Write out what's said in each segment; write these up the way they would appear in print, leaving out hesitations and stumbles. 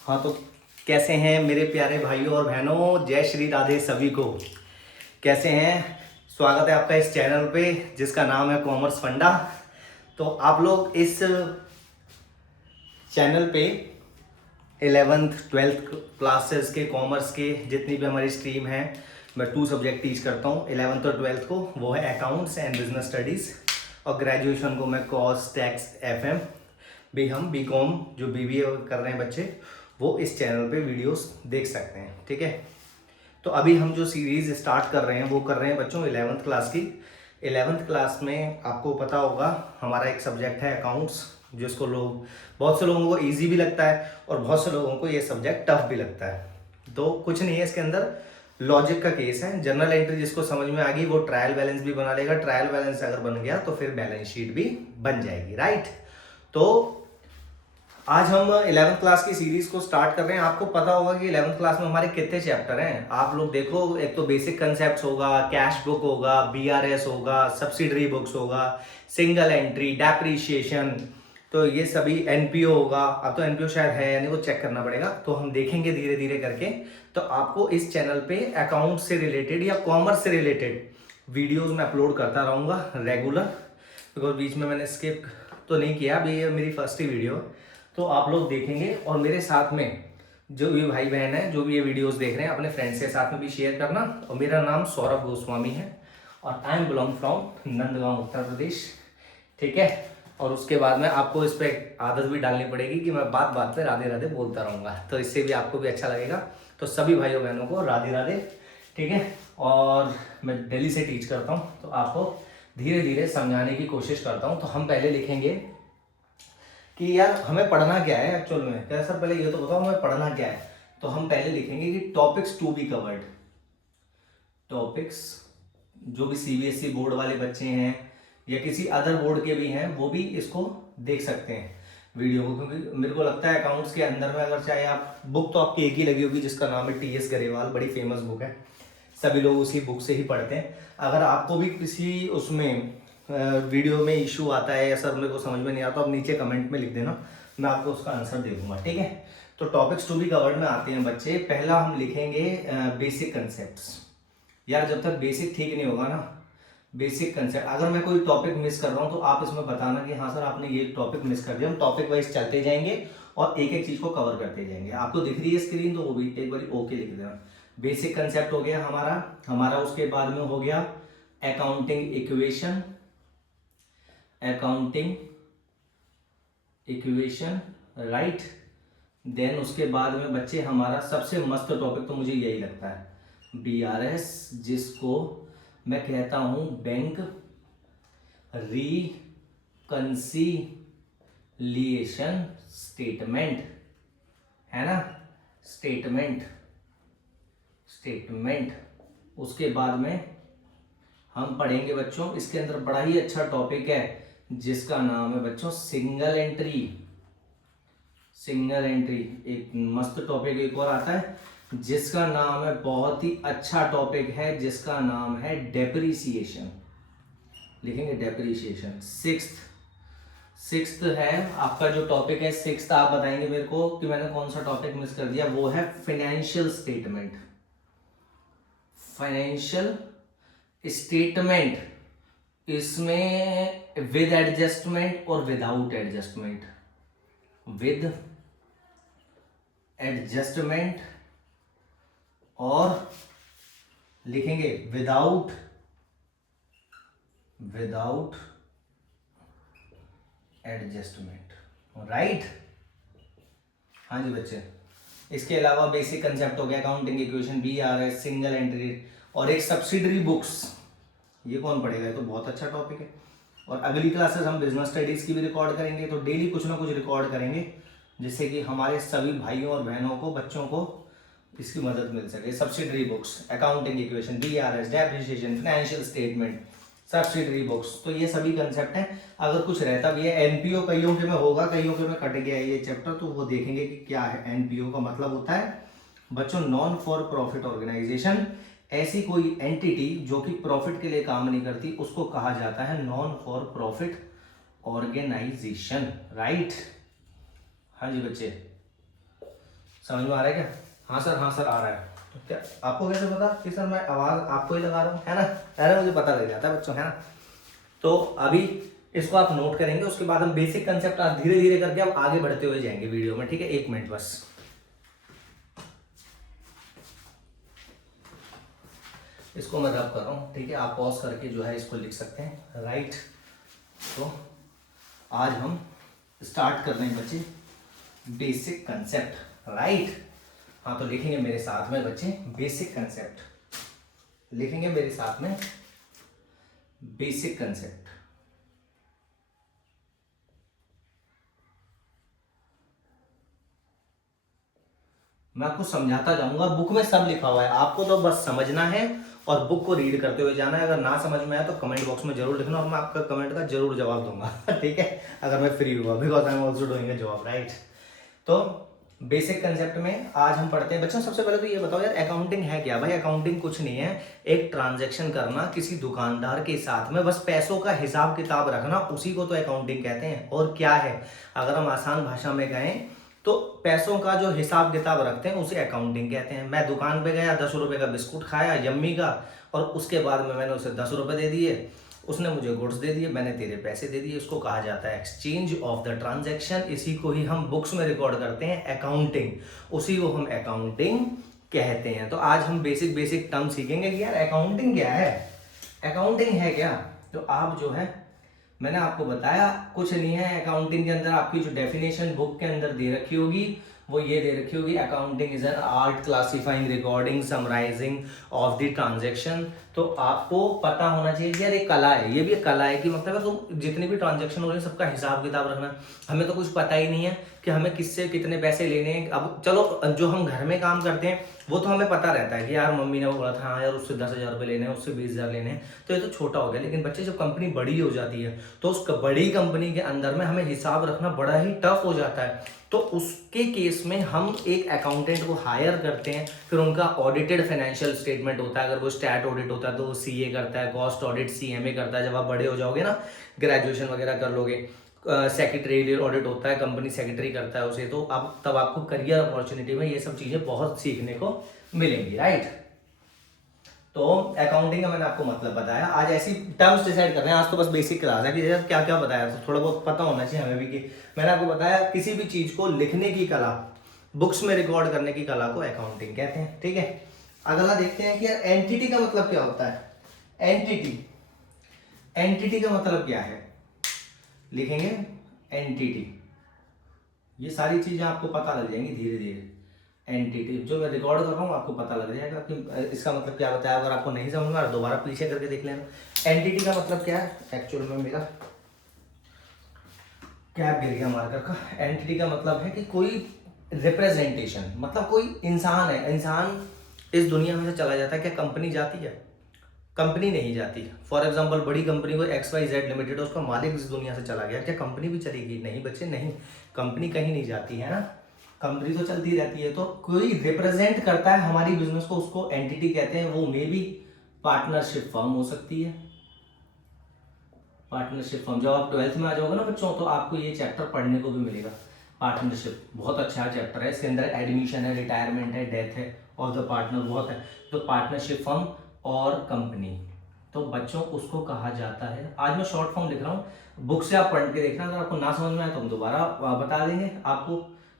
हाँ तो कैसे हैं मेरे प्यारे भाइयों और बहनों, जय श्री राधे सभी को। कैसे हैं? स्वागत है आपका इस चैनल पे जिसका नाम है कॉमर्स फंडा। तो आप लोग इस चैनल पे 11th 12th क्लासेस के कॉमर्स के जितनी भी हमारी स्ट्रीम है, मैं 2 सब्जेक्ट टीच करता हूँ 11th और 12th को, वो है अकाउंट्स एंड बिजनेस स्टडीज़। और ग्रेजुएशन को मैं कॉस्ट टैक्स एफएम भी, हम बीकॉम जो बीबीए कर रहे हैं बच्चे, वो इस चैनल पे वीडियोस देख सकते हैं। ठीक है, तो अभी हम जो सीरीज़ स्टार्ट कर रहे हैं वो कर रहे हैं बच्चों 11th क्लास की। 11th क्लास में आपको पता होगा हमारा एक सब्जेक्ट है अकाउंट्स, जिसको लोग, बहुत से लोगों को इजी भी लगता है और बहुत से लोगों को ये सब्जेक्ट टफ भी लगता है। तो कुछ नहीं है इसके अंदर, लॉजिक का केस है। जनरल एंट्री जिसको समझ में आ गई वो ट्रायल बैलेंस भी बना लेगा, ट्रायल बैलेंस अगर बन गया तो फिर बैलेंस शीट भी बन जाएगी। राइट, तो आज हम 11th क्लास की सीरीज को स्टार्ट कर रहे हैं। आपको पता होगा कि 11th क्लास में हमारे कितने चैप्टर हैं। आप लोग देखो, एक तो बेसिक कंसेप्ट होगा, कैश बुक होगा, बीआरएस होगा, सब्सिडरी बुक्स होगा, सिंगल एंट्री, डेप्रीशिएशन, तो ये सभी एनपीओ होगा। अब तो एनपीओ शायद है यानी वो चेक करना पड़ेगा, तो हम देखेंगे धीरे धीरे करके। तो आपको इस चैनल पे अकाउंट से रिलेटेड या कॉमर्स से रिलेटेड वीडियोज में अपलोड करता रहूँगा रेगुलर, बिकॉज बीच में मैंने स्किप तो नहीं किया, अभी ये मेरी फर्स्ट ही वीडियो। तो आप लोग देखेंगे और मेरे साथ में जो भी भाई बहन है, जो भी ये वीडियोस देख रहे हैं, अपने फ्रेंड्स के साथ में भी शेयर करना। और मेरा नाम सौरभ गोस्वामी है और I am belong from Nandgaon, Uttar Pradesh. ठीक है, और उसके बाद में आपको इस पर आदत भी डालनी पड़ेगी कि मैं बात बात पे राधे राधे बोलता रहूँगा, तो इससे भी आपको भी अच्छा लगेगा। तो सभी भाइयों बहनों को राधे राधे। ठीक है, और मैं दिल्ली से टीच करता हूँ, तो आपको धीरे धीरे समझाने की कोशिश करता हूँ। तो हम पहले लिखेंगे कि यार हमें पढ़ना क्या है एक्चुअल में। क्या सर, पहले ये तो बताओ हमें पढ़ना क्या है। तो हम पहले लिखेंगे कि topics to be covered. Topics जो भी सीबीएसई बोर्ड वाले बच्चे हैं या किसी अदर बोर्ड के भी हैं, वो भी इसको देख सकते हैं वीडियो को, क्योंकि मेरे को लगता है अकाउंट्स के अंदर में अगर चाहे आप, बुक तो आपकी एक ही लगी होगी जिसका नाम है टीएस गरेवाल, बड़ी फेमस बुक है, सभी लोग उसी बुक से ही पढ़ते हैं। अगर आपको भी किसी उसमें वीडियो में इशू आता है या सर मेरे को समझ में नहीं आता, आप नीचे कमेंट में लिख देना, मैं आपको उसका आंसर दे दूंगा। ठीक है, तो टॉपिक्स टू बी कवर्ड में आते हैं बच्चे। पहला हम लिखेंगे बेसिक कंसेप्ट्स। यार जब तक बेसिक ठीक नहीं होगा ना, बेसिक कंसेप्ट, अगर मैं कोई टॉपिक मिस कर रहा हूँ तो आप इसमें बताना कि हाँ सर आपने ये टॉपिक मिस कर दिया। हम टॉपिक वाइज चलते जाएंगे और एक एक चीज को कवर करते जाएंगे। आपको दिख रही है स्क्रीन, तो वो भी एक बार ओके लिख देना। बेसिक कंसेप्ट हो गया हमारा उसके बाद में हो गया accounting equation, accounting equation, right. Then उसके बाद में बच्चे हमारा सबसे मस्त टॉपिक तो मुझे यही लगता है बीआरएस, जिसको मैं कहता हूं बैंक रिकंसिलिएशन स्टेटमेंट, है ना, स्टेटमेंट। उसके बाद में हम पढ़ेंगे बच्चों, इसके अंदर बड़ा ही अच्छा टॉपिक है जिसका नाम है बच्चों सिंगल एंट्री। एक मस्त टॉपिक एक और आता है जिसका नाम है, बहुत ही अच्छा टॉपिक है जिसका नाम है डेप्रीसिएशन। लिखेंगे डेप्रीसिएशन। सिक्स्थ है आपका जो टॉपिक है, सिक्स्थ आप बताएंगे मेरे को कि मैंने कौन सा टॉपिक मिस कर दिया, वो है फाइनेंशियल स्टेटमेंट। इसमें विद एडजस्टमेंट और विदाउट एडजस्टमेंट, विद एडजस्टमेंट और लिखेंगे विदाउट एडजस्टमेंट, राइट। हाँ जी बच्चे, इसके अलावा बेसिक कंसेप्ट हो गया accounting equation, BRS, single entry और एक सब्सिडरी बुक्स। ये कौन पढ़ेगा, ये तो बहुत अच्छा टॉपिक है। और अगली क्लासेस हम बिजनेस स्टडीज की भी रिकॉर्ड करेंगे, तो डेली कुछ ना कुछ रिकॉर्ड करेंगे जिससे कि हमारे सभी भाइयों और बहनों को, बच्चों को इसकी मदद मिल सके। Subsidiary books, accounting equation, BRS, depreciation, financial statement, subsidiary books, तो ये सभी कंसेप्ट हैं। अगर कुछ रहता भी है एनपीओ, कईयों के में होगा, कईयों के में कट गया है ये चैप्टर, तो वो देखेंगे कि क्या है। एनपीओ का मतलब होता है बच्चों नॉन फॉर प्रॉफिट ऑर्गेनाइजेशन। ऐसी कोई एंटिटी जो कि प्रॉफिट के लिए काम नहीं करती, उसको कहा जाता है non for profit organisation, right. हाँ जी बच्चे, समझ में आ रहा है क्या? हाँ सर आ रहा है। तो क्या आपको कैसे पता कि सर मैं आवाज़ आपको ही लगा रहा हूँ, है ना? अरे मुझे पता लग जाता है बच्चों, है ना? तो अभी इसको आप नोट करेंगे, उसके बाद हम बेसिक कंसेप्ट आप धीरे धीरे करके आप आगे बढ़ते हुए जाएंगे वीडियो में, ठीक है? 1 मिनट बस। इसको मैं रब कर रहा हूँ, ठीक है? आप पॉज करके जो है इसको लिख सकते हैं, राइट? तो आज हम स्टार्ट कर रहे हैं बच्चे बेसिक कंसेप्ट, राइट? हाँ, तो लिखेंगे मेरे साथ में बच्चे बेसिक कंसेप्ट, लिखेंगे मेरे साथ में बेसिक कंसेप्ट। मैं आपको समझाता जाऊंगा, बुक में सब लिखा हुआ है, आपको तो बस समझना है और बुक को रीड करते हुए जाना है। अगर ना समझ में आए तो कमेंट बॉक्स में जरूर लिखना और मैं आपका कमेंट का जरूर जवाब दूंगा ठीक है? अगर मैं फ्री हुआ, because I am also doing job, right? तो बेसिक कंसेप्ट में आज हम पढ़ते हैं बच्चों। सबसे पहले तो ये बताओ यार, अकाउंटिंग है क्या? भाई अकाउंटिंग कुछ नहीं है, एक ट्रांजैक्शन करना किसी दुकानदार के साथ में, बस पैसों का हिसाब किताब रखना, उसी को तो अकाउंटिंग कहते हैं। और क्या है, अगर हम आसान भाषा में गए तो पैसों का जो हिसाब किताब रखते हैं उसे अकाउंटिंग कहते हैं। मैं दुकान पे गया, 10 रुपए का बिस्कुट खाया यम्मी का, और उसके बाद में मैंने उसे 10 रुपए दे दिए, उसने मुझे गुड्स दे दिए, मैंने तेरे पैसे दे दिए, उसको कहा जाता है एक्सचेंज ऑफ द ट्रांजैक्शन। इसी को ही हम बुक्स में रिकॉर्ड करते हैं अकाउंटिंग, उसी को हम अकाउंटिंग कहते हैं। तो आज हम बेसिक बेसिक टर्म सीखेंगे कि यार अकाउंटिंग क्या है, अकाउंटिंग है क्या। तो आप जो है, मैंने आपको बताया कुछ नहीं है। अकाउंटिंग के अंदर आपकी जो डेफिनेशन बुक के अंदर दे रखी होगी वो ये दे रखी होगी, accounting is an art classifying recording summarising of the transaction. तो आपको पता होना चाहिए कि यार एक कला है, ये भी एक कला है कि मतलब तुम जितनी भी ट्रांजैक्शन हो रही है सबका हिसाब किताब रखना। हमें तो कुछ पता ही नहीं है कि हमें किससे कितने पैसे लेने हैं। अब चलो जो हम घर में काम करते हैं वो तो हमें पता रहता है कि यार मम्मी ने बोला था, हाँ यार उससे 10,000 रुपये लेने हैं, उससे 20,000 लेने हैं, तो ये तो छोटा हो गया। लेकिन बच्चे जब कंपनी बड़ी हो जाती है तो उस बड़ी कंपनी के अंदर में हमें हिसाब रखना बड़ा ही टफ हो जाता है। तो उसके केस में हम एक अकाउंटेंट को हायर करते हैं, फिर उनका ऑडिटेड फाइनेंशियल स्टेटमेंट होता है। अगर वो स्टैट ऑडिट होता है तो वो सीए करता है, कॉस्ट ऑडिट सीएमए करता है। जब आप बड़े हो जाओगे ना, ग्रेजुएशन वगैरह कर लोगे, सेक्रेटरियल ऑडिट होता है, कंपनी सेक्रेटरी करता है उसे। तो अब तब आपको करियर अपॉर्चुनिटी में ये सब चीजें बहुत सीखने को मिलेंगी, राइट? तो अकाउंटिंग का मैंने आपको मतलब बताया। आज ऐसी टर्म्स डिसाइड कर रहे हैं, आज तो बस बेसिक क्लास है कि क्या क्या बताया, तो थोड़ा बहुत पता होना चाहिए हमें भी कि मैंने आपको बताया किसी भी चीज को लिखने की कला, बुक्स में रिकॉर्ड करने की कला को अकाउंटिंग कहते हैं, ठीक है? अगला देखते हैं कि यार एंटिटी का मतलब क्या होता है। एंटिटी, एंटिटी का मतलब क्या है, लिखेंगे एंटिटी। ये सारी चीजें आपको पता लग जाएंगी धीरे धीरे। एंटिटी जो मैं रिकॉर्ड कर रहा हूँ आपको पता लग जाएगा कि इसका मतलब क्या बताया। अगर आपको नहीं समझ में आ रहा दोबारा पीछे करके देख लेना। एंटिटी का मतलब क्या है, एक्चुअल में मेरा कैप गिर गया मार्कर का। एंटिटी का मतलब है कि कोई रिप्रेजेंटेशन, मतलब कोई इंसान है, इंसान इस दुनिया में से चला जाता है। क्या कंपनी जाती है? कंपनी नहीं जाती। फॉर एग्जाम्पल बड़ी कंपनी को XYZ लिमिटेड, उसका मालिक इस दुनिया से चला गया, क्या कंपनी भी चलेगी? नहीं बच्चे, नहीं, कंपनी कहीं नहीं जाती है ना, कंपनी तो चलती रहती है। तो कोई रिप्रेजेंट करता है हमारी बिजनेस को, उसको एंटिटी कहते हैं। वो मे बी पार्टनरशिप फर्म हो सकती है, पार्टनरशिप फर्म। जब आप 12th में आ जाओगे ना बच्चों तो आपको ये चैप्टर पढ़ने को भी मिलेगा। पार्टनरशिप बहुत अच्छा चैप्टर है, इसके अंदर एडमिशन है, रिटायरमेंट है, डेथ है ऑफ द पार्टनर, बहुत है। तो पार्टनरशिप फर्म और कंपनी, तो बच्चों उसको कहा जाता है। आज मैं शॉर्ट फॉर्म लिख रहा हूँ, बुक से आप पढ़ के देखना। अगर आपको ना समझ में आए तो हम दोबारा बता देंगे आपको,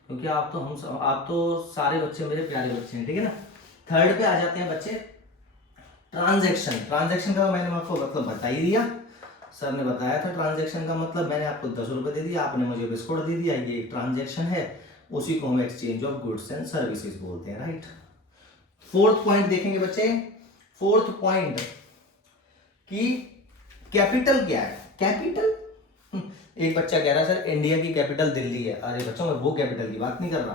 क्योंकि आप तो सारे बच्चे मेरे प्यारे बच्चे हैं, ठीक है ना? थर्ड पे आ जाते हैं बच्चे, ट्रांजैक्शन। ट्रांजैक्शन का मैंने आपको मतलब बता ही दिया, सर ने बताया था। ट्रांजैक्शन का मतलब मैंने आपको 10 रुपए दे दिया, आपने मुझे बिस्कुट दे दिया, ये एक ट्रांजैक्शन है, उसी को हम exchange of goods and services बोलते हैं, राइट? फोर्थ पॉइंट देखेंगे बच्चे, फोर्थ पॉइंट कि कैपिटल क्या है। कैपिटल, एक बच्चा कह रहा है सर इंडिया की कैपिटल दिल्ली है। अरे बच्चों मैं वो कैपिटल की बात नहीं कर रहा।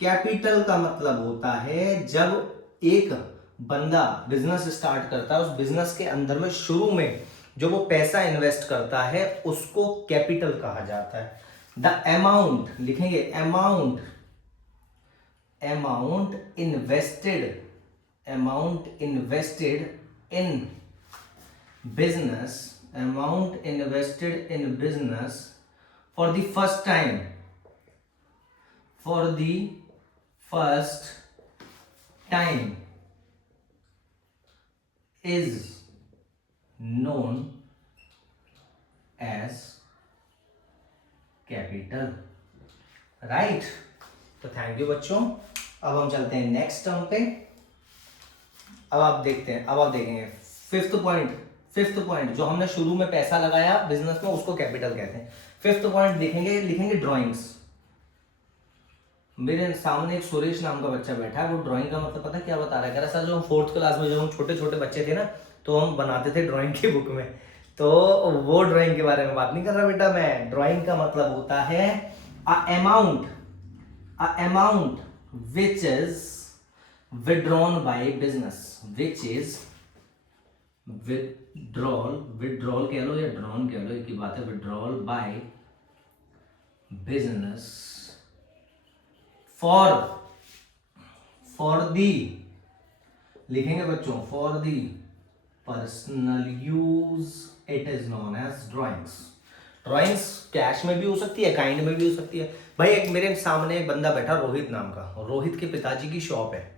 कैपिटल का मतलब होता है जब एक बंदा बिजनेस स्टार्ट करता है, उस बिजनेस के अंदर में शुरू में जो वो पैसा इन्वेस्ट करता है उसको कैपिटल कहा जाता है। द अमाउंट, लिखेंगे amount, amount invested, amount invested in business, amount invested in business for the first time, for the first time is known as capital, right. तो थैंक यू बच्चों। अब हम चलते हैं नेक्स्ट टर्म पे। अब आप देखेंगे फिफ्थ पॉइंट जो हमने शुरू में पैसा लगाया बिजनेस में उसको कैपिटल कहते हैं। फिफ्थ पॉइंट लिखेंगे ड्राइंग्स। मेरे सामने एक सुरेश नाम का बच्चा बैठा है, वो ड्राइंग का मतलब पता क्या बता रहा है, कह रहा सर जो हम 4th क्लास में जब हम छोटे छोटे बच्चे थे ना तो हम बनाते थे ड्राइंग की बुक में, तो वो ड्राइंग के बारे में बात नहीं कर रहा बेटा मैं। ड्राइंग का मतलब होता है amount which is withdrawn by business, which is withdrawal कह लो या ड्रॉन कह लो, एक ही बात है। Withdrawal by business for the, लिखेंगे बच्चों, for the personal use, it is known as drawings. Drawings cash में भी हो सकती है, काइंड में भी हो सकती है। भाई एक मेरे सामने एक बंदा बैठा रोहित नाम का, रोहित के पिताजी की शॉप है,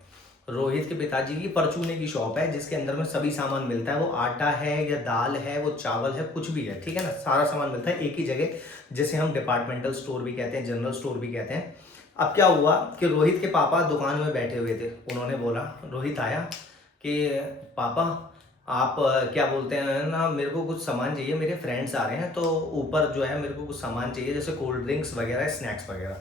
रोहित के पिताजी की परचूने की शॉप है जिसके अंदर में सभी सामान मिलता है। वो आटा है या दाल है, वो चावल है, कुछ भी है, ठीक है ना, सारा सामान मिलता है एक ही जगह, जिसे हम डिपार्टमेंटल स्टोर भी कहते हैं, जनरल स्टोर भी कहते हैं। अब क्या हुआ कि रोहित के पापा दुकान में बैठे हुए थे, उन्होंने बोला, रोहित आया कि पापा आप क्या बोलते हैं ना, मेरे को कुछ सामान चाहिए, मेरे फ्रेंड्स आ रहे हैं तो ऊपर जो है मेरे को कुछ सामान चाहिए जैसे कोल्ड ड्रिंक्स वगैरह, स्नैक्स वगैरह।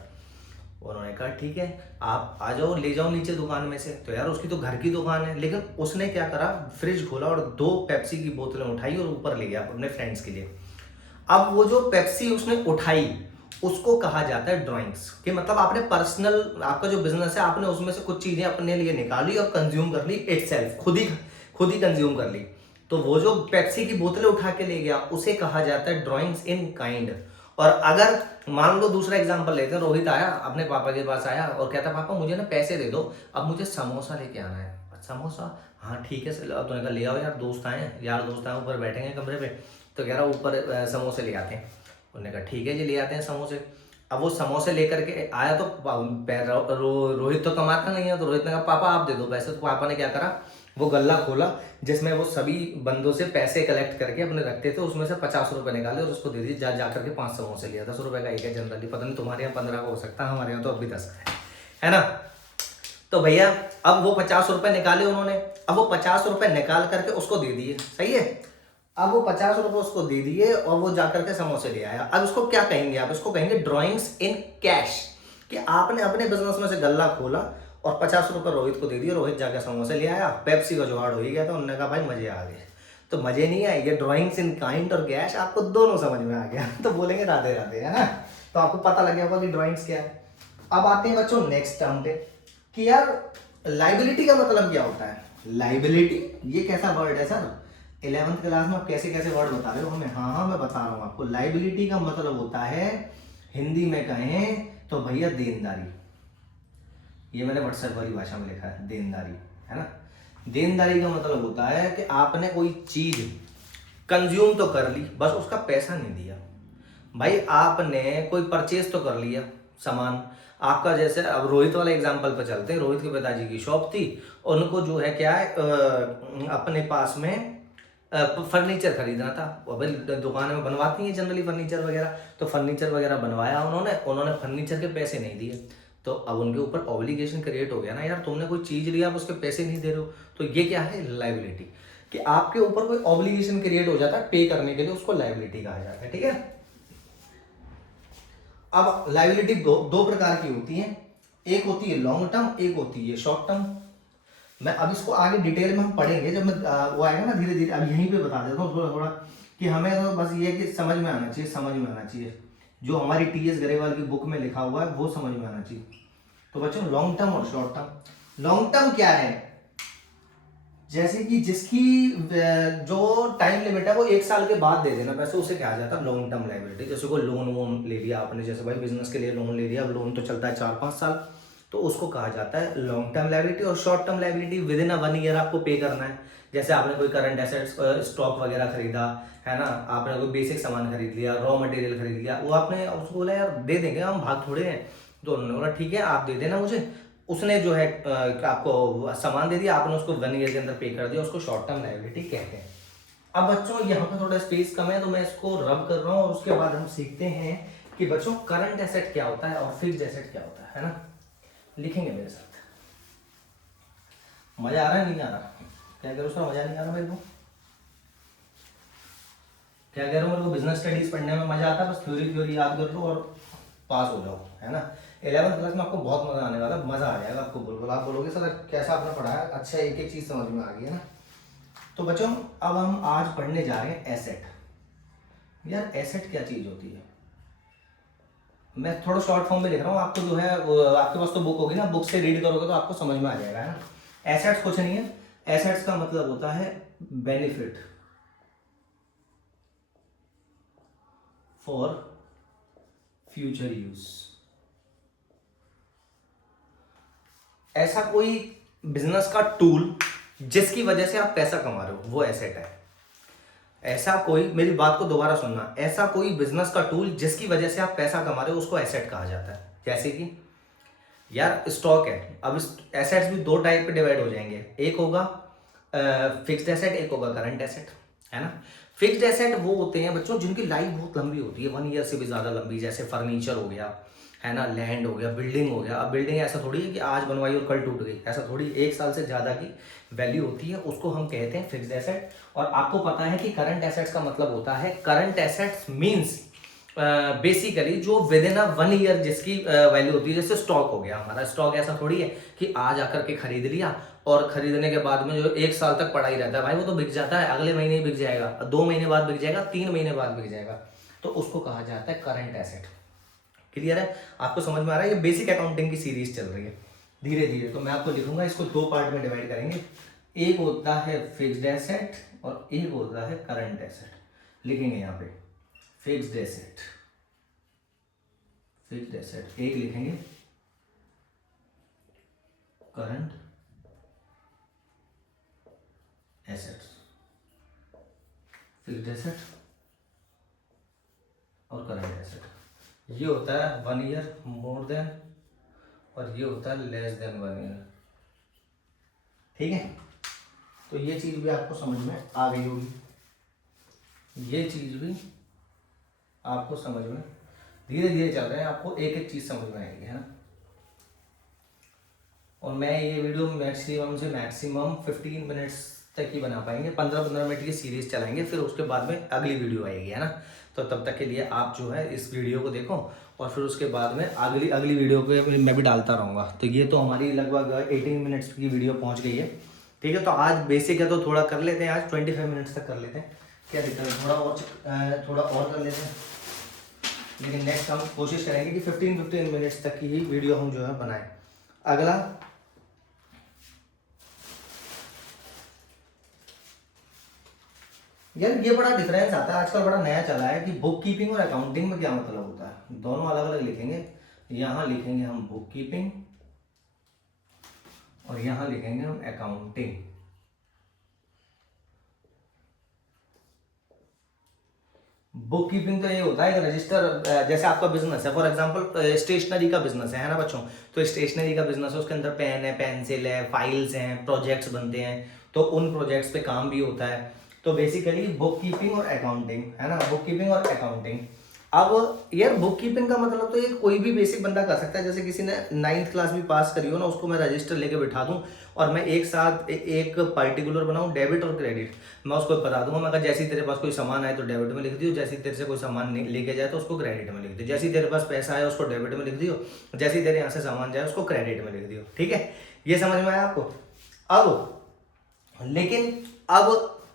उन्होंने कहा ठीक है आप आ जाओ, ले जाओ नीचे दुकान में से। तो यार उसकी तो घर की दुकान है, लेकिन उसने क्या करा, फ्रिज खोला और 2 पेप्सी की बोतलें उठाई और ऊपर ले गया अपने फ्रेंड्स के लिए। अब वो जो पेप्सी उसने उठाई उसको कहा जाता है ड्राइंग्स, कि मतलब आपने पर्सनल, आपका जो बिजनेस है आपने उसमें से कुछ चीजें अपने लिए निकाली और कंज्यूम कर ली इटसेल्फ, खुद ही कंज्यूम कर ली। तो वो जो पेप्सी की बोतलें उठा के ले गया उसे कहा जाता है ड्राइंग्स इन काइंड। और अगर मान लो दूसरा एग्जांपल लेते हैं, रोहित आया अपने पापा के पास आया और कहता पापा मुझे ना पैसे दे दो, अब मुझे समोसा लेके आना है। समोसा, हाँ ठीक है सर। अब तो ले आओ यार, दोस्त आए हैं, यार दोस्त आए ऊपर बैठेंगे कमरे पे, तो कह रहा ऊपर समोसे ले आते हैं। उन्होंने कहा ठीक है जी ले आते हैं समोसे। अब वो समोसे लेकर के आया तो रोहित तो कमाता नहीं है, तो रोहित ने कहा पापा आप दे दो पैसे। तो पापा ने क्या करा, वो गल्ला खोला जिसमें वो सभी बंदों से पैसे कलेक्ट करके अपने रखते थे, उसमें से 50 रुपए निकाले और उसको दे दिए, जा करके 5 समोसे लिया। 10 रुपए का एक है जनरली, पता नहीं तुम्हारे यहाँ 15 का हो सकता है, हमारे यहाँ तो अभी 10 का है ना। तो भैया अब वो 50 रुपए निकाले उन्होंने, अब वो 50 रुपए निकाल करके उसको दे दिए, सही है। अब वो 50 रुपए उसको दे दिए और वो जाकर के समोसे ले आया। अब इसको क्या कहेंगे आप, इसको कहेंगे ड्राइंग्स इन कैश, कि आपने अपने बिजनेस में से गल्ला खोला और 50 रुपए रोहित को दे दिए, रोहित जाकर समोसे ले आया, पेप्सी का जुगाड़ हो ही गया। तो उन्होंने कहा भाई मजे आ गए। तो मजे नहीं आए, ये ड्राइंग्स इन काइंड और कैश आपको दोनों समझ में आ गया तो बोलेंगे राधे राधे, है ना। तो आपको पता लग गया होगा कि ड्राइंग्स क्या है। अब आते हैं बच्चों नेक्स्ट टर्म पे, कि यार लाइबिलिटी का मतलब क्या होता है। लाइबिलिटी ये कैसा वर्ड है सर, 11th क्लास में आप कैसे कैसे वर्ड बता रहे हो हमें। हाँ मैं बता रहा हूँ आपको। लाइबिलिटी का मतलब होता है, हिंदी में कहें तो भैया देनदारी। ये मैंने व्हाट्सएप वाली भाषा में लिखा है, देनदारी, है ना। देनदारी का मतलब होता है कि आपने कोई चीज कंज्यूम तो कर ली, बस उसका पैसा नहीं दिया। भाई आपने कोई परचेज तो कर लिया सामान आपका, जैसे अब रोहित वाले एग्जांपल पे चलते हैं। रोहित के पिताजी की शॉप थी, उनको जो है क्या है अपने पास में फर्नीचर खरीदना था। अभी दुकान में बनवाती है जनरली फर्नीचर वगैरह, तो फर्नीचर वगैरह बनवाया उन्होंने फर्नीचर के पैसे नहीं दिए। तो अब उनके ऊपर ऑब्लिगेशन क्रिएट हो गया ना, यार तुमने कोई चीज लिया आप उसके पैसे नहीं दे रहे हो। तो ये क्या है, लाइबिलिटी, कि आपके ऊपर कोई ऑब्लिगेशन क्रिएट हो जाता है पे करने के लिए, उसको लाइबिलिटी कहा जाता है, ठीक है। अब लाइबिलिटी दो प्रकार की होती है, एक होती है लॉन्ग टर्म, एक होती है शॉर्ट टर्म। मैं अब इसको आगे डिटेल में हम पढ़ेंगे जब मैं वो आएगा ना धीरे धीरे। अब यहीं पे बता देता हूँ थोड़ा थोड़ा, कि हमें तो बस ये कि समझ में आना चाहिए, जो हमारी टीएस गरेवाल की बुक में लिखा हुआ है वो समझ में आना चाहिए। तो बच्चों लॉन्ग टर्म और शॉर्ट टर्म। लॉन्ग टर्म क्या है, जैसे कि जिसकी जो टाइम लिमिट है वो 1 साल के बाद दे देना पैसे, उसे कहा जाता है लॉन्ग टर्म लाइबिलिटी। जैसे कोई लोन वोन ले लिया आपने, जैसे भाई बिजनेस के लिए लोन ले लिया, अब लोन तो चलता है 4-5 साल, तो उसको कहा जाता है लॉन्ग टर्म लाइबिलिटी। और short term liability with in 1 year आपको पे करना है। जैसे आपने कोई करंट एसेट्स स्टॉक वगैरह खरीदा है ना, आपने कोई बेसिक सामान खरीद लिया, रॉ मटेरियल खरीद लिया, वो आपने उसको बोला यार दे देंगे हम, भाग थोड़े हैं। तो उन्होंने बोला ठीक है आप दे देना मुझे, उसने जो है आपको सामान दे दिया, आपने उसको 1 ईयर के अंदर पे कर दिया, उसको शॉर्ट टर्म लायबिलिटी कहते हैं। अब बच्चों यहाँ पे थोड़ा स्पेस कम है तो मैं इसको रब कर रहा हूँ, और उसके बाद हम सीखते हैं कि बच्चों करंट एसेट क्या होता है और फिक्स्ड एसेट क्या होता है ना। लिखेंगे मेरे साथ। मजा आ रहा है नहीं आ रहा? क्या करूँ सर, मजा नहीं आ रहा मेरे को? क्या कह रहा हूँ, मेरे को बिजनेस स्टडीज पढ़ने में मजा आता है, बस थ्योरी याद कर लो और पास हो जाओ, है ना। 11th क्लास में आपको बहुत मजा आने वाला, मजा आ जाएगा आपको, बिल्कुल। आप बोलोगे सर कैसा आपने पढ़ाया, अच्छा एक एक चीज समझ में आ गई है ना। तो बच्चों अब हम आज पढ़ने जा रहे हैं एसेट। यार एसेट क्या चीज होती है, मैं थोड़ा शॉर्ट फॉर्म में लिख रहा हूँ, आपको जो है आपके पास तो बुक होगी ना, बुक से रीड करोगे तो आपको समझ में आ जाएगा, है ना। एसेट्स कुछ नहीं है, एसेट्स का मतलब होता है बेनिफिट फॉर फ्यूचर यूज। ऐसा कोई बिजनेस का टूल जिसकी वजह से आप पैसा कमा रहे हो, वो एसेट है। ऐसा कोई, मेरी बात को दोबारा सुनना, ऐसा कोई बिजनेस का टूल जिसकी वजह से आप पैसा कमा रहे हो उसको एसेट कहा जाता है। जैसे कि यार स्टॉक है, अब एसेट्स भी 2 टाइप पे डिवाइड हो जाएंगे, एक होगा फिक्स्ड एसेट, एक होगा करंट एसेट, है ना। फिक्स्ड एसेट वो होते हैं बच्चों जिनकी लाइफ बहुत लंबी होती है, 1 ईयर से भी ज्यादा लंबी, जैसे फर्नीचर हो गया, है ना, लैंड हो गया, बिल्डिंग हो गया। अब बिल्डिंग ऐसा थोड़ी है कि आज बनवाई और कल टूट गई, ऐसा थोड़ी, 1 साल से ज्यादा की वैल्यू होती है, उसको हम कहते हैं फिक्स्ड एसेट। और आपको पता है कि करंट एसेट्स का मतलब होता है, करंट एसेट्स मीन्स बेसिकली जो विद इन 1 ईयर जिसकी वैल्यू होती है। जैसे स्टॉक हो गया, हमारा स्टॉक ऐसा थोड़ी है कि आज आकर के खरीद लिया और खरीदने के बाद में जो 1 साल तक पड़ा ही रहता है, भाई वो तो बिक जाता है, अगले महीने ही बिक जाएगा, 2 महीने बाद बिक जाएगा, 3 महीने बाद बिक जाएगा, तो उसको कहा जाता है करंट एसेट। क्लियर है? आपको समझ में आ रहा है? ये बेसिक अकाउंटिंग की सीरीज चल रही है धीरे धीरे। तो मैं आपको लिखूंगा, इसको 2 पार्ट में डिवाइड करेंगे, एक होता है फिक्स्ड एसेट और एक होता है करंट एसेट। लिखेंगे यहाँ पे फिक्स्ड एसेट, फिक्स्ड एसेट एक लिखेंगे, करंट एसेट्स, फिक्स्ड एसेट और करंट एसेट। ये होता है 1 ईयर, मोर देन, और ये होता है लेस देन 1 ईयर। ठीक है, तो ये चीज भी आपको समझ में आ गई होगी, ये चीज भी आपको समझ में धीरे धीरे चल रहे हैं, आपको एक एक चीज समझ में आएगी, है ना। और मैं ये वीडियो मैक्सिमम से मैक्सिमम 15 मिनट्स तक ही बना पाएंगे, 15-15 मिनट की सीरीज चलाएंगे, फिर उसके बाद में अगली वीडियो आएगी, है ना। तो तब तक के लिए आप जो है इस वीडियो को देखो, और फिर उसके बाद में अगली वीडियो पे मैं भी डालता रहूँगा। तो ये तो हमारी लगभग 18 मिनट्स की वीडियो पहुँच गई है। ठीक है, तो आज बेसिक है तो थोड़ा कर लेते हैं, आज 25 मिनट्स तक कर लेते हैं, क्या दिक्कत है, थोड़ा और कर लेते हैं। लेकिन नेक्स्ट हम कोशिश करेंगे कि 15 मिनट्स तक की ही वीडियो हम जो है बनाएं। अगला यार ये बड़ा डिफरेंस आता है आजकल, बड़ा नया चला है कि बुक कीपिंग और अकाउंटिंग में क्या मतलब होता है। दोनों अलग अलग लिखेंगे, यहां लिखेंगे हम बुक कीपिंग और यहां लिखेंगे हम अकाउंटिंग। बुक कीपिंग तो ये होता है कि रजिस्टर, जैसे आपका बिजनेस है, फॉर एग्जांपल स्टेशनरी का बिजनेस है ना बच्चों, तो स्टेशनरी का बिजनेस है, उसके अंदर पेन है, पेंसिल है, फाइल्स हैं, प्रोजेक्ट्स बनते हैं, तो उन प्रोजेक्ट्स पे काम भी होता है। तो बेसिकली बुक कीपिंग और अकाउंटिंग, है ना, बुक कीपिंग और अकाउंटिंग। अब यार बुक कीपिंग का मतलब तो ये कोई भी बेसिक बंदा कर सकता है, जैसे किसी ने 9th क्लास भी पास करी हो ना, उसको मैं रजिस्टर लेके बिठा दूं और मैं एक साथ एक पर्टिकुलर बनाऊं डेबिट और क्रेडिट, मैं उसको बता दूंगा, मैं जैसे तेरे पास कोई सामान आए तो डेबिट में लिख दियो, जैसे तेरे से कोई सामान लेके जाए तो उसको क्रेडिट में लिख दियो, जैसे तेरे पास पैसा आए उसको डेबिट में लिख दियो, जैसे तेरे यहाँ से सामान जाए उसको क्रेडिट में लिख दियो। ठीक है, ये समझ में आया आपको? अब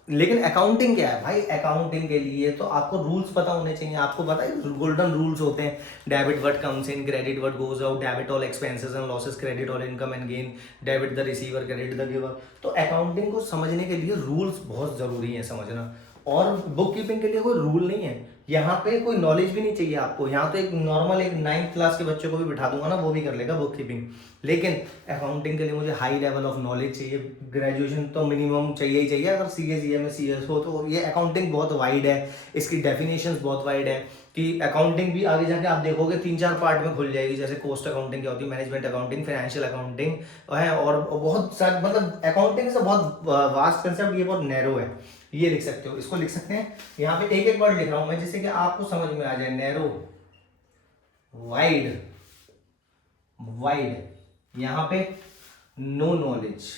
लेकिन अकाउंटिंग क्या है भाई? अकाउंटिंग के लिए तो आपको रूल्स पता होने चाहिए। आपको पता है गोल्डन रूल्स होते हैं, debit what comes in, credit what goes out, debit all expenses and losses, credit all income and gain, debit the receiver, credit the giver. तो अकाउंटिंग को समझने के लिए रूल्स बहुत जरूरी है समझना, और बुक कीपिंग के लिए कोई रूल नहीं है, यहाँ पे कोई नॉलेज भी नहीं चाहिए आपको। यहाँ तो एक नॉर्मल एक 9th क्लास के बच्चे को भी बिठा दूंगा ना, वो भी कर लेगा बुक कीपिंग। लेकिन अकाउंटिंग के लिए मुझे हाई लेवल ऑफ नॉलेज चाहिए, ग्रेजुएशन तो मिनिमम चाहिए ही चाहिए। अगर CA CA में CS हो तो ये अकाउंटिंग बहुत वाइड है, इसकी डेफिनेशंस बहुत वाइड है, कि अकाउंटिंग भी आगे जाके आप देखोगे 3-4 पार्ट में खुल जाएगी, जैसे कॉस्ट अकाउंटिंग क्या होती है, मैनेजमेंट अकाउंटिंग, फाइनेंशियल अकाउंटिंग है, और बहुत सारे, मतलब अकाउंटिंग से बहुत वास्ट कंसेप्ट, ये बहुत नैरो है। ये लिख सकते हो, इसको लिख सकते हैं। यहाँ पे एक एक वर्ड लिख रहा हूं मैं, जिससे कि आपको समझ में आ जाए। नैरो, वाइड, वाइड, यहाँ पे नो नॉलेज,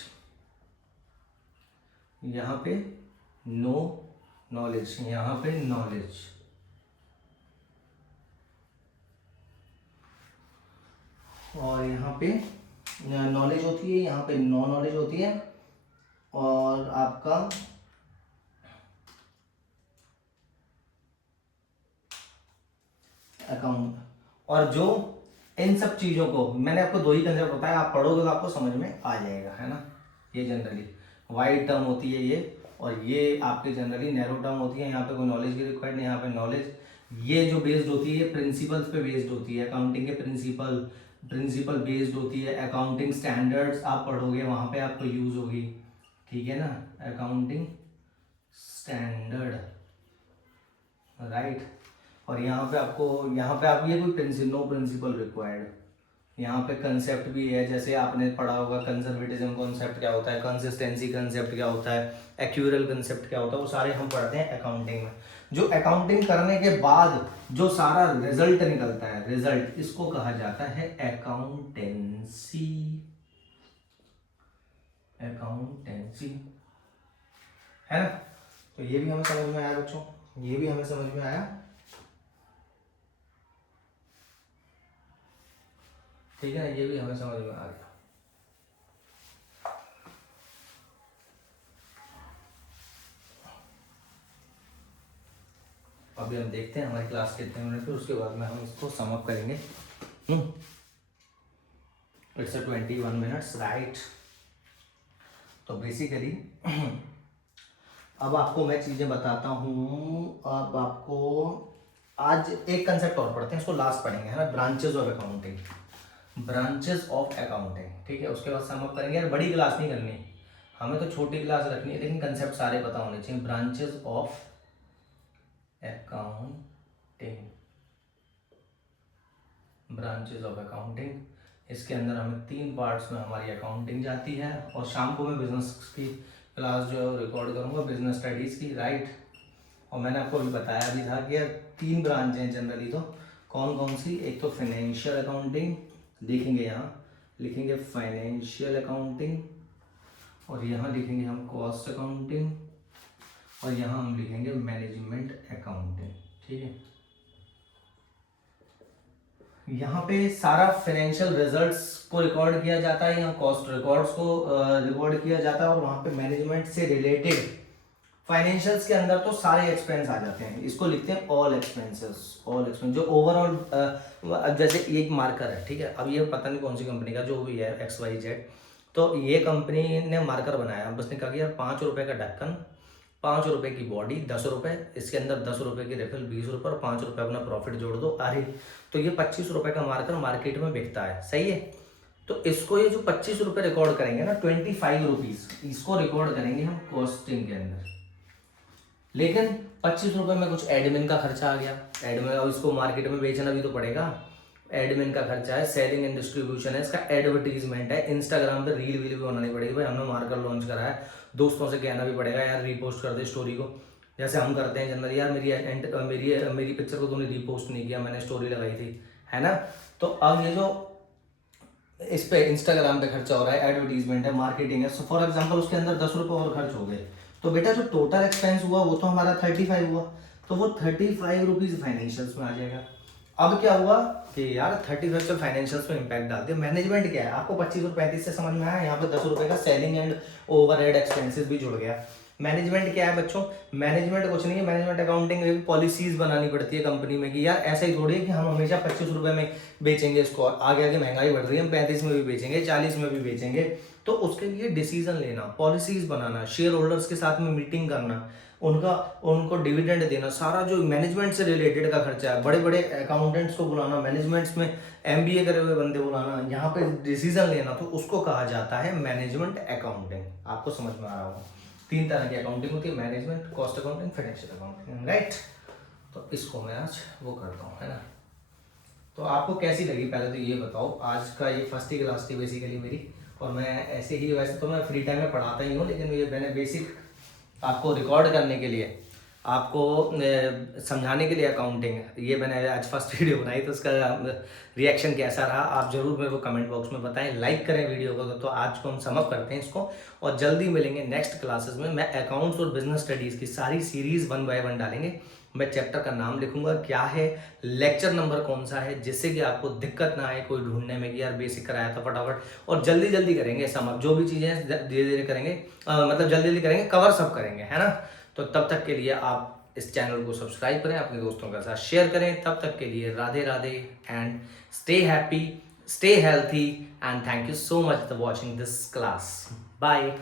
यहाँ पे नो नॉलेज, यहाँ पे नॉलेज, और यहाँ पे नॉलेज होती है, यहाँ पे नो नॉलेज होती है, और आपका अकाउंट। और जो इन सब चीजों को मैंने आपको दो ही कंसेप्ट बताया, आप पढ़ोगे तो आपको समझ में आ जाएगा, है ना। ये जनरली वाइड टर्म होती है ये, और ये आपके जनरली नैरो टर्म होती है। यहाँ पे कोई नॉलेज की रिक्वायर्ड नहीं, यहाँ पे नॉलेज ये जो बेस्ड होती है, ये प्रिंसिपल्स पे बेस्ड होती है, अकाउंटिंग के प्रिंसिपल बेस्ड होती है। अकाउंटिंग स्टैंडर्ड्स आप पढ़ोगे, वहाँ पे आपको यूज होगी, ठीक है ना, अकाउंटिंग स्टैंडर्ड, राइट। और यहाँ पे आप ये कोई नो प्रिंसिपल रिक्वायर्ड, यहाँ पे कंसेप्ट भी है, जैसे आपने पढ़ा होगा कंजर्वेटिज्म कॉन्सेप्ट क्या होता है, कंसिस्टेंसी कंसेप्ट क्या होता है, एक्यूरल कंसेप्ट क्या होता है, वो सारे हम पढ़ते हैं अकाउंटिंग में। जो अकाउंटिंग करने के बाद जो सारा रिजल्ट निकलता है, रिजल्ट, इसको कहा जाता है अकाउंटेंसी, अकाउंटेंसी, है ना। तो ये भी हमें समझ में आया बच्चों, ये भी हमें समझ में आया, ठीक है ना, ये भी हमें समझ में आ गया। अभी हम देखते हैं हमारी क्लास कितने मिनट पे, उसके बाद में हम इसको सम अप करेंगे। It's 21 minutes, right. तो बेसिकली अब आपको मैं चीजें बताता हूँ। अब आपको आज एक कंसेप्ट और पढ़ते हैं, इसको लास्ट पढ़ेंगे, है ना, branches of accounting, branches of accounting, ठीक है। उसके बाद सम अप करेंगे। यार बड़ी क्लास नहीं करनी, हमें तो छोटी क्लास रखनी है, लेकिन कंसेप्ट सारे पता होने चाहिए। Branches of accounting, branches of accounting, इसके अंदर हमें 3 पार्ट्स में हमारी अकाउंटिंग जाती है। और शाम को मैं बिजनेस की क्लास जो है रिकॉर्ड करूँगा, बिजनेस स्टडीज़ की, राइट। और मैंने आपको अभी बताया भी था कि यार 3 ब्रांच हैं जनरली, तो कौन कौन सी, एक तो फाइनेंशियल अकाउंटिंग, लिखेंगे यहाँ, लिखेंगे फाइनेंशियल अकाउंटिंग, और यहाँ लिखेंगे हम कॉस्ट अकाउंटिंग, और यहाँ हम लिखेंगे मैनेजमेंट अकाउंटिंग, ठीक है। यहाँ पे सारा फाइनेंशियल रिजल्ट्स को रिकॉर्ड किया जाता है, यहाँ कॉस्ट रिकॉर्ड्स को रिकॉर्ड किया जाता है, और वहाँ पे मैनेजमेंट से रिलेटेड फाइनेंशियल्स के अंदर तो सारे एक्सपेंस आ जाते हैं। इसको लिखते हैं ऑल एक्सपेंसेस, ऑल एक्सपेंस, जो ओवरऑल, जैसे एक मार्कर है, ठीक है। अब ये पता नहीं कौन सी कंपनी का, जो भी है XYZ, तो ये कंपनी ने मार्कर बनाया, बस ने कहा कि यार 5 रुपए का ढक्कन, 5 रुपए की बॉडी, 10 रुपए, इसके अंदर 10 रुपए की रिफिल 20 रुपए, और 5 रुपए अपना प्रॉफिट जोड़ दो, अरे तो ये 25 रुपए का मार्कर मार्केट में बिकता है, सही है। तो इसको ये जो 25 रुपए रिकॉर्ड करेंगे ना, 25 रुपीज, इसको रिकॉर्ड करेंगे हम कॉस्टिंग के अंदर। लेकिन 25 रुपए में कुछ एडमिन का खर्चा आ गया, एडमिन, और इसको मार्केट में बेचना भी तो पड़ेगा, एडमिन का खर्चा है, सेलिंग एंड डिस्ट्रीब्यूशन है, इसका एडवर्टीजमेंट है, इंस्टाग्राम पे रील वील भी बनानी पड़ेगी, भाई हमने मार्कर लॉन्च करा है, दोस्तों से कहना भी पड़ेगा यार रीपोस्ट कर दे स्टोरी को, जैसे हम करते हैं जनरली, यार मेरी पिक्चर को तूने रीपोस्ट नहीं किया, मैंने स्टोरी लगाई थी, है ना। तो अब ये जो इस पे इंस्टाग्राम पे खर्चा हो रहा है, एडवर्टीजमेंट है, मार्केटिंग है, सो फॉर एग्जांपल उसके अंदर 10 रुपए और खर्च हो गए, तो बेटा जो टोटल एक्सपेंस हुआ वो तो हमारा 35 हुआ, तो वो 35 रुपीज फाइनेंशियल्स में आ जाएगा। अब क्या हुआ कि यार 35 से फाइनेंशियल्स में इंपैक्ट डालते हैं। मैनेजमेंट क्या है, आपको 25 और 35 से समझ में आया, यहाँ पे 10 रुपए का सेलिंग एंड ओवरहेड एक्सपेंसेस भी जुड़ गया। मैनेजमेंट क्या है बच्चों, मैनेजमेंट कुछ नहीं है, मैनेजमेंट अकाउंटिंग में पॉलिसीज बनानी पड़ती है कंपनी में कि यार ऐसा ही थोड़ी है कि हम हमेशा 25 रुपए में बेचेंगे इसको, आगे आगे महंगाई बढ़ रही है, हम 35 में भी बेचेंगे, 40 में भी बेचेंगे। तो उसके लिए डिसीजन लेना, पॉलिसीज बनाना, शेयर होल्डर्स के साथ में मीटिंग करना, उनको डिविडेंड देना, सारा जो मैनेजमेंट से रिलेटेड का खर्चा है, बड़े बड़े अकाउंटेंट्स को बुलाना, मैनेजमेंट्स में MBA करे हुए बंदे बुलाना, यहाँ पे डिसीजन लेना, तो उसको कहा जाता है मैनेजमेंट अकाउंटिंग। आपको समझ में आ रहा होगा, 3 तरह की अकाउंटिंग होती है, management, cost accounting, financial accounting, right. तो इसको मैं आज वो करता हूँ, है ना। तो आपको कैसी लगी पहले तो ये बताओ। आज का ये फर्स्ट ही क्लास थी बेसिकली मेरी, और मैं ऐसे ही, वैसे तो मैं फ्री टाइम में पढ़ाता ही हूँ, लेकिन ये मैंने बेसिक आपको रिकॉर्ड करने के लिए, आपको समझाने के लिए अकाउंटिंग, ये मैंने आज फर्स्ट वीडियो बनाई। तो उसका रिएक्शन कैसा रहा आप ज़रूर मेरे को कमेंट बॉक्स में बताएं, लाइक करें वीडियो को। तो आज को हम समअप करते हैं इसको, और जल्दी मिलेंगे नेक्स्ट क्लासेस में। मैं अकाउंट्स और बिजनेस स्टडीज़ की सारी सीरीज़ 1 बाय 1 डालेंगे। मैं चैप्टर का नाम लिखूंगा क्या है, लेक्चर नंबर कौन सा है, जिससे कि आपको दिक्कत ना आए कोई ढूंढने में कि यार बेसिक कराया था फटाफट, और जल्दी जल्दी करेंगे समअप। जो भी चीज़ें धीरे धीरे करेंगे, मतलब जल्दी जल्दी करेंगे, कवर सब करेंगे, है ना। तो तब तक के लिए आप इस चैनल को सब्सक्राइब करें, अपने दोस्तों के साथ शेयर करें। तब तक के लिए Radhe Radhe and stay happy, stay healthy, and thank you so much for watching this class. Bye.